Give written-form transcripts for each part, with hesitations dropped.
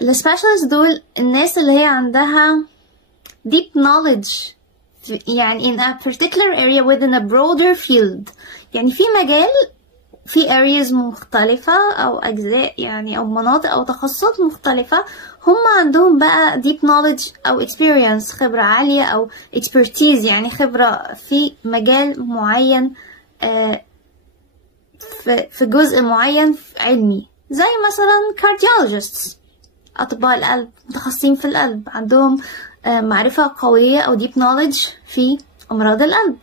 السبيشالست دول الناس اللي هي عندها deep knowledge يعني in a particular area within a broader field. يعني في مجال، في areas مختلفة أو أجزاء يعني أو مناطق أو تخصصات مختلفة، هم عندهم بقى deep knowledge أو experience، خبرة عالية أو expertise يعني خبرة في مجال معين، في جزء معين علمي، زي مثلا cardiologists أطباء القلب، متخصصين في القلب، عندهم معرفة قوية أو deep knowledge في أمراض القلب.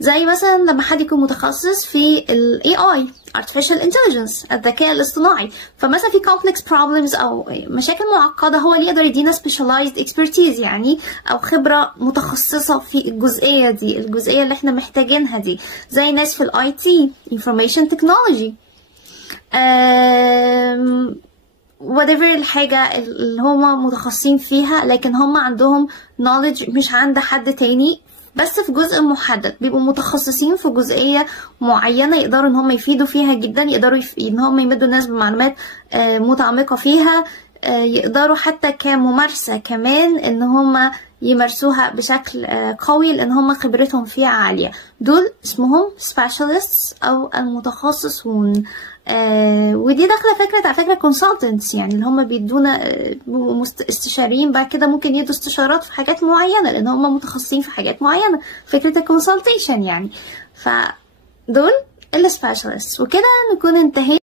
زي مثلا لما حد يكون متخصص في ال AI Artificial Intelligence الذكاء الاصطناعي، فمثلا في complex problems أو مشاكل معقدة هو اللي يقدر يدينا specialized expertise يعني أو خبرة متخصصة في الجزئية دي، الجزئية اللي احنا محتاجينها دي، زي ناس في ال IT Information Technology whatever الحاجة اللي هما متخصصين فيها، لكن هما عندهم knowledge مش عند حد تاني، بس في جزء محدد، بيبقوا متخصصين في جزئية معينة يقدروا ان هم يفيدوا فيها جدا، يقدروا ان هم يمدوا الناس بمعلومات متعمقة فيها، يقدروا حتى كممارسة كمان ان هم يمارسوها بشكل قوي لان هم خبرتهم فيها عالية. دول اسمهم specialists او المتخصصون. ودي داخله فكره على فكره consultants يعني اللي هم بيدونا استشاريين، بعد كده ممكن يدوا استشارات في حاجات معينه لان هم متخصصين في حاجات معينه، فكره الكونسلتيشن يعني. فدول السبيشالست. وكده نكون انتهينا